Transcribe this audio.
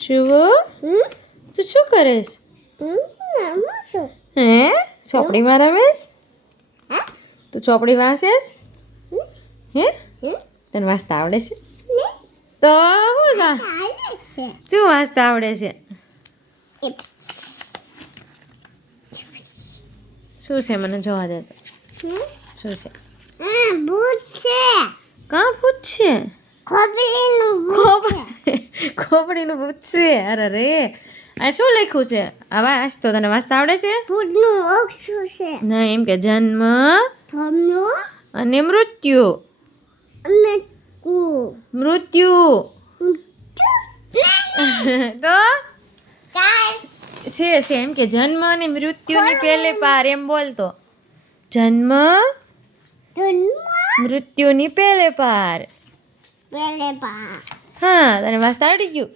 શું તું શું કરીશ હે ચોપડીમાં રમેશ તું ચોપડી વાંચેસ હે તને વાંચતા આવડે છે તો શું વાંચતા આવડે છે શું છે મને જોવા દે તો શું છે કાં ભૂત છે ખોપડીનું ભૂત છે અરે રે આ શું લખ્યું છે આ વાંચ તો તને વાંચતા આવડે છે ના એમ કે જન્મ અને મૃત્યુ મૃત્યુ તો છે એમ કે જન્મ અને મૃત્યુની પહેલે પાર એમ બોલતો જન્મ મૃત્યુની પહેલે પાર હા તને વાંચતા આવડી ગયું